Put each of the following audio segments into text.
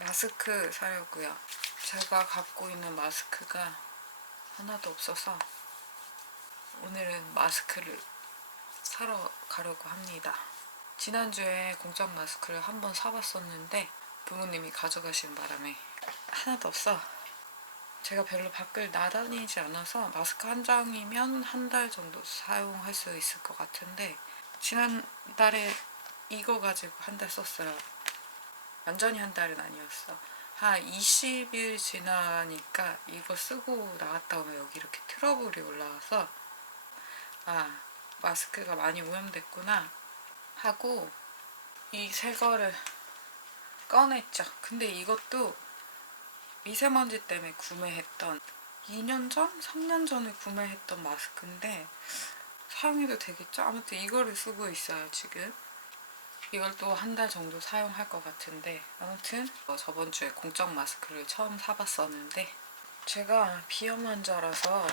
마스크 사려고요. 제가 갖고 있는 마스크가 하나도 없어서 오늘은 마스크를 사러 가려고 합니다. 지난주에 공적 마스크를 한 번 사봤었는데 부모님이 가져가신 바람에 하나도 없어. 제가 별로 밖을 나다니지 않아서 마스크 한 장이면 한 달 정도 사용할 수 있을 것 같은데 지난달에 이거 가지고 한 달 썼어요. 완전히 한 달은 아니었어. 한 20일 지나니까 이거 쓰고 나갔다 오면 여기 이렇게 트러블이 올라와서 아 마스크가 많이 오염됐구나 하고 이 새 거를 꺼냈죠. 근데 이것도 미세먼지 때문에 구매했던 2년 전? 3년 전에 구매했던 마스크인데 사용해도 되겠죠? 아무튼 이거를 쓰고 있어요 지금. 이걸 또 한 달 정도 사용할 것 같은데 아무튼 어, 저번 주에 공적 마스크를 처음 사봤었는데 제가 비염 환자라서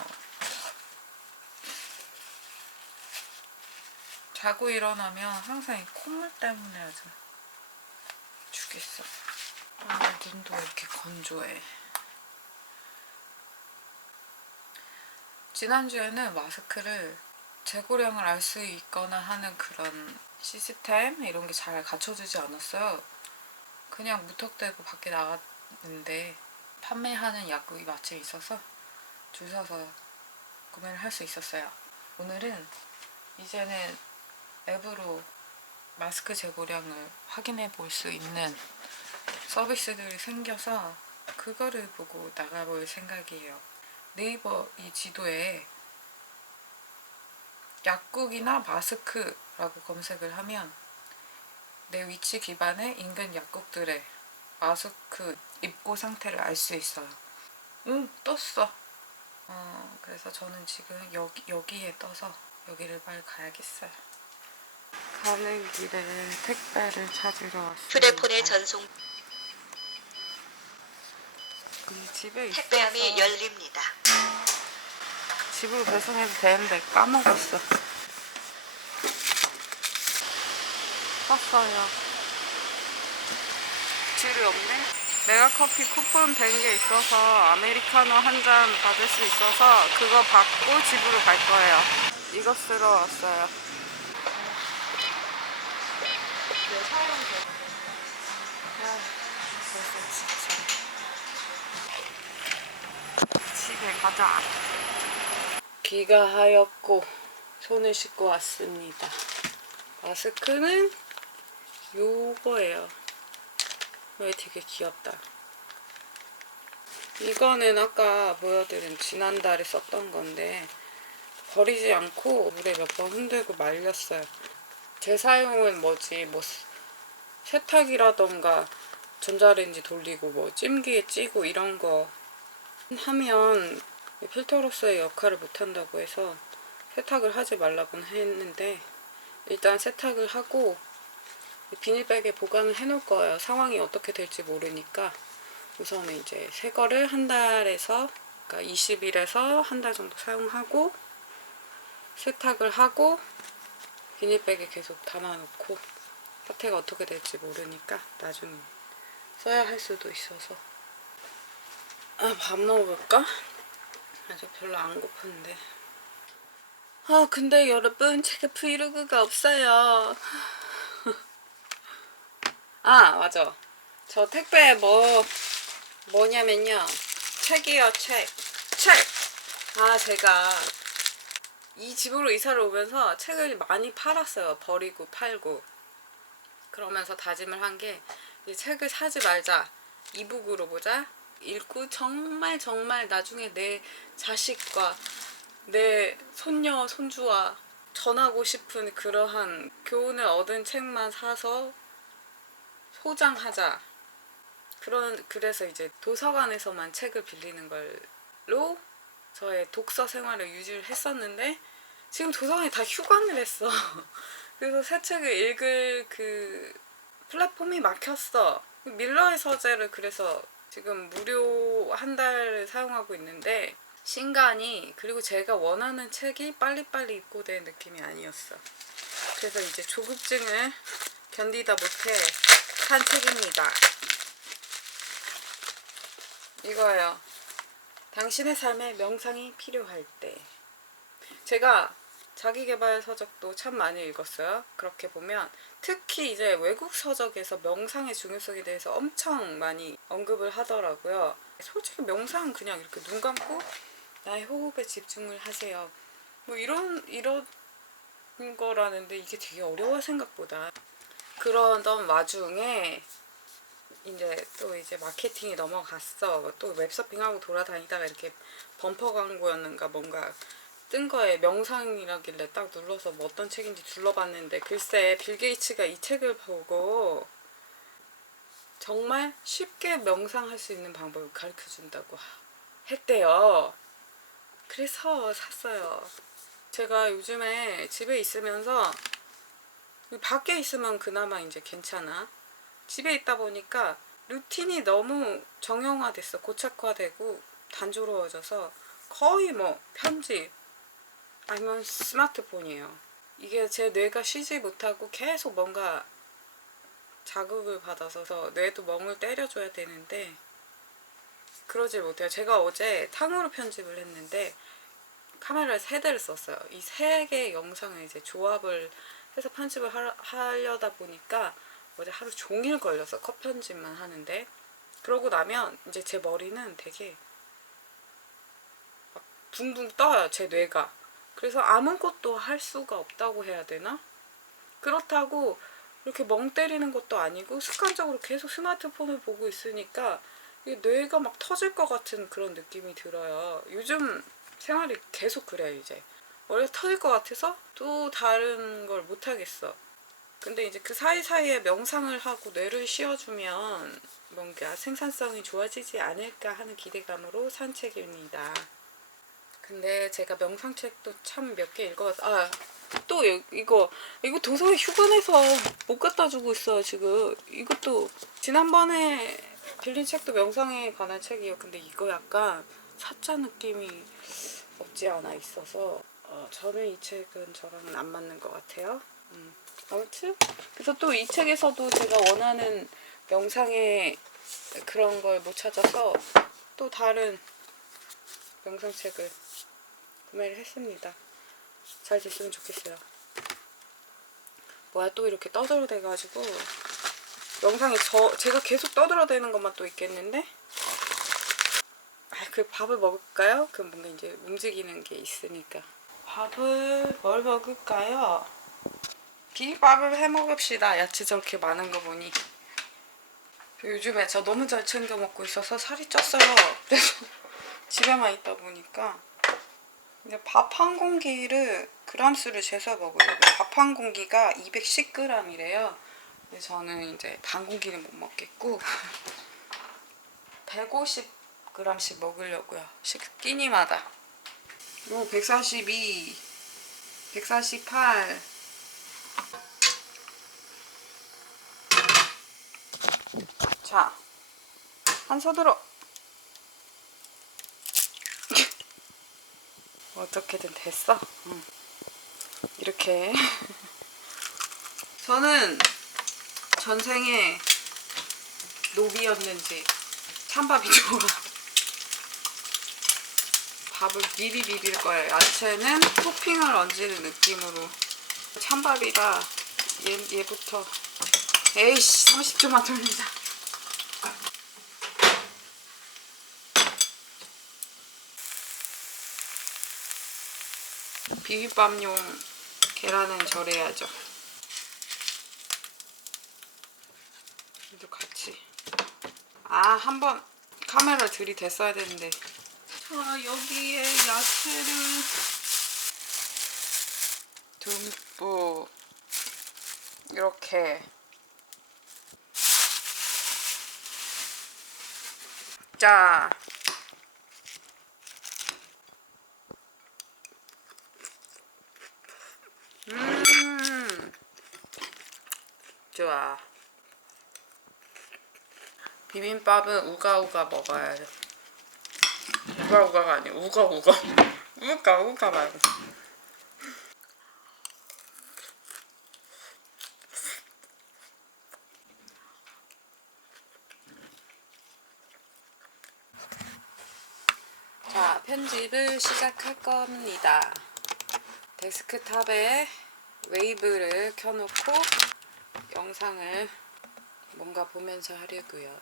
자고 일어나면 항상 이 콧물 때문에 아주 죽겠어. 아, 눈도 왜 이렇게 건조해. 지난주에는 마스크를 재고량을 알 수 있거나 하는 그런 시스템 이런 게 잘 갖춰지지 않았어요. 그냥 무턱대고 밖에 나갔는데 판매하는 약국이 마침 있어서 줄 서서 구매를 할 수 있었어요. 오늘은 이제는 앱으로 마스크 재고량을 확인해 볼 수 있는 서비스들이 생겨서 그거를 보고 나가볼 생각이에요. 네이버 이 지도에 약국이나 마스크라고 검색을 하면 내 위치 기반의 인근 약국들의 마스크 입고 상태를 알 수 있어요. 응, 떴어. 어, 그래서 저는 지금 여기, 여기에 떠서 여기를 빨리 가야겠어요. 가는 길에 택배를 찾으러 왔어요. 휴대폰의 전송 이 집에 택배함이 열립니다. 집으로 배송해도 되는데 까먹었어. 샀어요. 줄이 없네. 메가커피 쿠폰 된 게 있어서 아메리카노 한 잔 받을 수 있어서 그거 받고 집으로 갈 거예요. 이거 쓰러 왔어요. 네, 사용 아, 벌써 지쳐. 집에 가자. 귀가 하얗고 손을 씻고 왔습니다. 마스크는 요거예요. 왜 되게 귀엽다. 이거는 아까 보여드린 지난달에 썼던 건데 버리지 않고 물에 몇 번 흔들고 말렸어요. 재사용은 뭐지 뭐 세탁이라던가 전자레인지 돌리고 뭐 찜기에 찌고 이런 거 하면 필터로서의 역할을 못한다고 해서 세탁을 하지 말라고는 했는데 일단 세탁을 하고 비닐백에 보관을 해 놓을 거예요. 상황이 어떻게 될지 모르니까 우선은 이제 새 거를 한 달에서 그러니까 20일에서 한 달 정도 사용하고 세탁을 하고 비닐백에 계속 담아놓고 사태가 어떻게 될지 모르니까 나중에 써야 할 수도 있어서 아 밥 먹을까? 아직 별로 안 고픈데. 아 근데 여러분 제가 브이로그가 없어요. 아 맞아. 저 택배 뭐 뭐냐면요. 책이요 책 책 아 제가 이 집으로 이사를 오면서 책을 많이 팔았어요. 버리고 팔고. 그러면서 다짐을 한게이 책을 사지 말자. 이북으로 보자 읽고 정말 정말 나중에 내 자식과 내 손녀 손주와 전하고 싶은 그러한 교훈을 얻은 책만 사서 소장하자. 그런 그래서 이제 도서관에서만 책을 빌리는 걸로 저의 독서 생활을 유지를 했었는데 지금 도서관이 다 휴관을 했어. 그래서 새 책을 읽을 그 플랫폼이 막혔어. 밀러의 서재를 그래서 지금 무료 한 달 사용하고 있는데 신간이 그리고 제가 원하는 책이 빨리빨리 입고된 느낌이 아니었어. 그래서 이제 조급증을 견디다 못해 산 책입니다. 이거예요. 당신의 삶에 명상이 필요할 때. 제가 자기개발 서적도 참 많이 읽었어요. 그렇게 보면 특히 이제 외국 서적에서 명상의 중요성에 대해서 엄청 많이 언급을 하더라고요. 솔직히 명상은 그냥 이렇게 눈 감고 나의 호흡에 집중을 하세요. 뭐 이런 이런 거라는데 이게 되게 어려워 생각보다. 그러던 와중에 이제 또 이제 마케팅이 넘어갔어. 또 웹서핑하고 돌아다니다가 이렇게 범퍼 광고였는가 뭔가 뜬 거에 명상이라길래 딱 눌러서 뭐 어떤 책인지 둘러봤는데 글쎄 빌 게이츠가 이 책을 보고 정말 쉽게 명상할 수 있는 방법을 가르쳐 준다고 했대요. 그래서 샀어요. 제가 요즘에 집에 있으면서 밖에 있으면 그나마 이제 괜찮아. 집에 있다 보니까 루틴이 너무 정형화됐어. 고착화되고 단조로워져서 거의 뭐 편집 아니면 스마트폰이에요. 이게 제 뇌가 쉬지 못하고 계속 뭔가 자극을 받아서 뇌도 멍을 때려줘야 되는데 그러질 못해요. 제가 어제 탕후루 편집을 했는데 카메라를 세 대를 썼어요. 이 세 개의 영상을 이제 조합을 해서 편집을 하, 하려다 보니까 어제 하루 종일 걸려서 컷 편집만 하는데 그러고 나면 이제 제 머리는 되게 막 붕붕 떠요. 제 뇌가. 그래서 아무것도 할 수가 없다고 해야 되나? 그렇다고 이렇게 멍 때리는 것도 아니고 습관적으로 계속 스마트폰을 보고 있으니까 뇌가 막 터질 것 같은 그런 느낌이 들어요. 요즘 생활이 계속 그래요, 이제. 머리가 터질 것 같아서 또 다른 걸 못하겠어. 근데 이제 그 사이사이에 명상을 하고 뇌를 쉬어주면 뭔가 생산성이 좋아지지 않을까 하는 기대감으로 산 책입니다. 근데 제가 명상책도 참 몇 개 읽어봤어. 아, 또 여- 이거 이거 도서관 휴관에서 못 갖다 주고 있어요 지금. 이것도 지난번에 빌린 책도 명상에 관한 책이에요. 근데 이거 약간 사자 느낌이 없지 않아 있어서 어, 저는 이 책은 저랑은 안 맞는 것 같아요. 음. 아무튼 그래서 또 이 책에서도 제가 원하는 명상의 그런 걸 못 찾아서 또 다른 명상책을 구매를 했습니다. 잘 됐으면 좋겠어요. 뭐야 또 이렇게 떠들어대가지고 영상에 저 제가 계속 떠들어대는 것만 또 있겠는데 아, 그 밥을 먹을까요? 그럼 뭔가 이제 움직이는 게 있으니까 밥을 뭘 먹을까요? 비빔밥을 해 먹읍시다. 야채 저렇게 많은 거 보니 요즘에 저 너무 잘 챙겨 먹고 있어서 살이 쪘어요. 그래서 집에만 있다 보니까 밥 한 공기를 그람수를 재서 먹으려고 밥 한 공기가 210g이래요. 근데 저는 이제 반 공기는 못 먹겠고 150g씩 먹으려고요. 식 끼니마다. 뭐 142, 148. 자, 한 손으로. 어떻게든 됐어. 응. 이렇게. 저는 전생에 노비였는지 찬밥이 좋아. 밥을 미리 비빌 거예요. 야채는 토핑을 얹는 느낌으로. 찬밥이라 얘, 얘부터. 에이씨, 30초만 돌리자. 비빔밥용 계란은 절여야죠. 이도 같이. 아, 한번 카메라 들이댔어야 되는데. 자, 여기에 야채를 듬뿍 이렇게 자 음 좋아. 비빔밥은 우가우가 먹어야 돼. 우가우가가 아니고 우가우가 우가우가 말고. 자, 편집을 시작할 겁니다. 데스크탑에 웨이브를 켜놓고 영상을 뭔가 보면서 하려고요.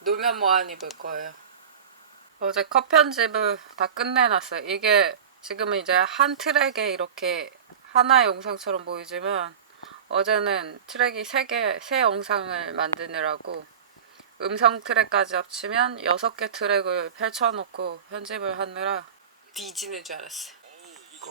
놀면 뭐하니 볼 거예요. 어제 컷 편집을 다 끝내놨어요. 이게 지금은 이제 한 트랙에 이렇게 하나의 영상처럼 보이지만 어제는 트랙이 세 개, 세 영상을 만드느라고 음성 트랙까지 합치면 여섯 개 트랙을 펼쳐놓고 편집을 하느라 뒤지는 줄 알았어요. 고.